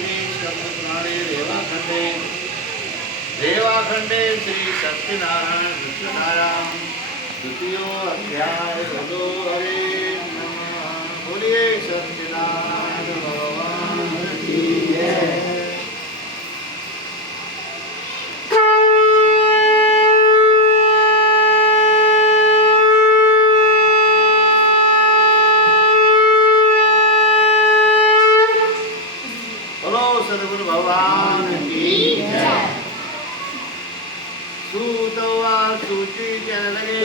श्री शब्दपुराणे रेवाखंडे रेवाखंडे श्री सत्यनारायण कृष्णनारायण द्वितीय अध्याय बोलो हरे नमः। बोलिए सत्यनारायण भगवान की जय। सदगुरु भगवान की जय। सूतवा सूची कहने लगे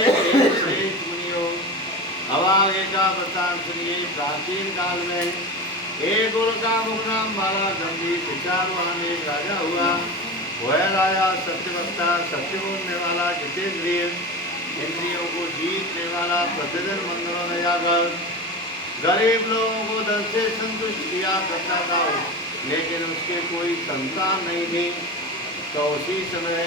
श्रेष्ठ मुनियों, अब आगे का वृत्तांत सुनिए। प्राचीन काल में एक गुरु का मुख नाम वाला गंभीर विचारवान एक राजा हुआ। वह राजा सत्यवक्ता, सत्य बोलने वाला, जितेंद्रिय, इंद्रियों को जीतने वाला, प्रतिदिन मंदिरों में जाकर गरीब लोगों को धन से संतुष्ट किया करता था, लेकिन उसके कोई संतान नहीं थी। तो उसी समय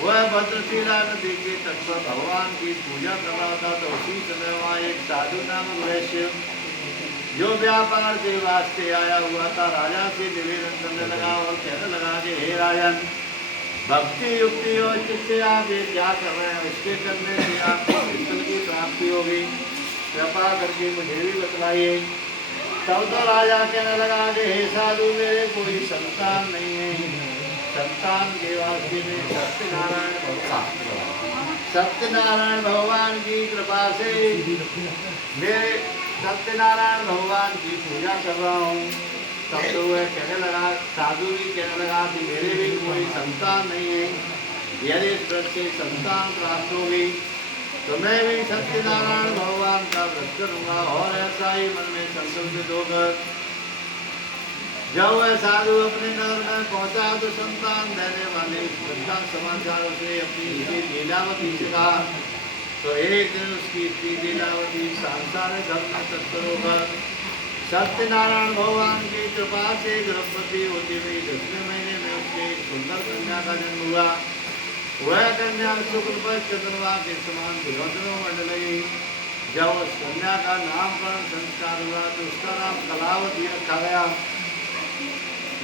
वह भद्रशिला नदी के तट पर भगवान की पूजा कर रहा था। तो उसी समय वहाँ एक साधु नामक वैश्य जो व्यापार के वास्ते आया हुआ था, राजा से निवेदन करने लगा और कहने लगा कि हे राजन, भक्ति युक्ति और जिससे आप ये क्या कर रहे हैं, उसके करने से आपको कृष्ण की प्राप्ति होगी, कृपा करके मुझे भी बतलाइए। तब तो राजा कहने लगा कि हे साधु, मेरे कोई संतान नहीं है। संतान के वास्ते में सत्यनारायण भगवान की कृपा से मेरे सत्यनारायण भगवान की पूजा कर रहा हूँ। तब तो वह कहने लगा, साधु भी कहने लगा कि मेरे भी कोई संतान नहीं है। यदि इस व्रत से संतान प्राप्त होगी तो मैं भी सत्यनारायण भगवान का व्रत करूंगा। और ऐसा ही मन में संकल्पित होकर जब वह साधु अपने नगर में पहुंचा तो संतान देने वाले इस व्रत का समाचार उसे अपनी स्त्री लीलावती से कहा। तो एक दिन उसकी स्त्री लीलावती सांसारिक धर्म में तत्पर होकर सत्यनारायण भगवान की कृपा से गर्भवती होती हुई 10वें महीने में उसके एक सुंदर कन्या का जन्म हुआ। वह कन्या शुक्ल पर चंद्रमा के समान दिवसों बढ़ने लगी। जब उस कन्या का नामकरण संस्कार हुआ तो उसका नाम कलावती रखा गया।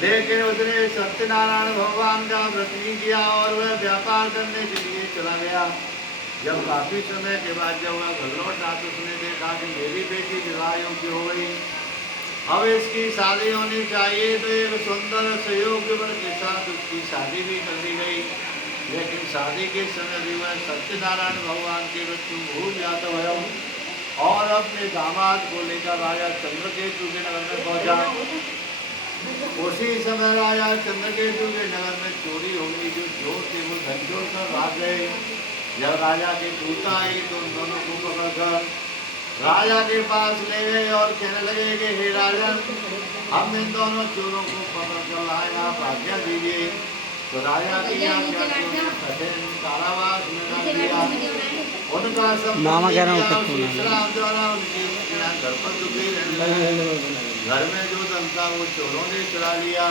लेकिन उसने सत्यनारायण भगवान का व्रत नहीं किया और वह व्यापार करने के लिए चला गया। जब काफी समय के बाद जब वह घर लौटा तो उसने देखा कि मेरी बेटी विवाह योग्य हो गई, अब इसकी शादी होनी चाहिए। तो एक सुंदर सुयोग्य वर के साथ उसकी शादी भी कर दी गई। लेकिन शादी के समय भी वह सत्यनारायण भगवान के व्रत को भूल जाता है और अपने दामाद को लेकर राजा चंद्रकेतु के नगर में पहुंचा। उसी समय राजा चंद्रकेतु के नगर में चोरी हो गई। जो चोर थे वो धन चोर कर भाग गए। जब राजा के दूत आए तो उन दोनों को पकड़कर राजा के पास ले गए और कहने लगे कि हे राजन, हम इन दोनों चोरों को पकड़कर लाए, आप आज्ञा दीजिए। तो राजा की आज्ञा कठिन कारावास में डाल दिया। उनका सब मामा कह रहा हूँ द्वारा उनकी घर पर दुखी रहने लगे। घर में जो धन था वो चोरों ने चुरा लिया।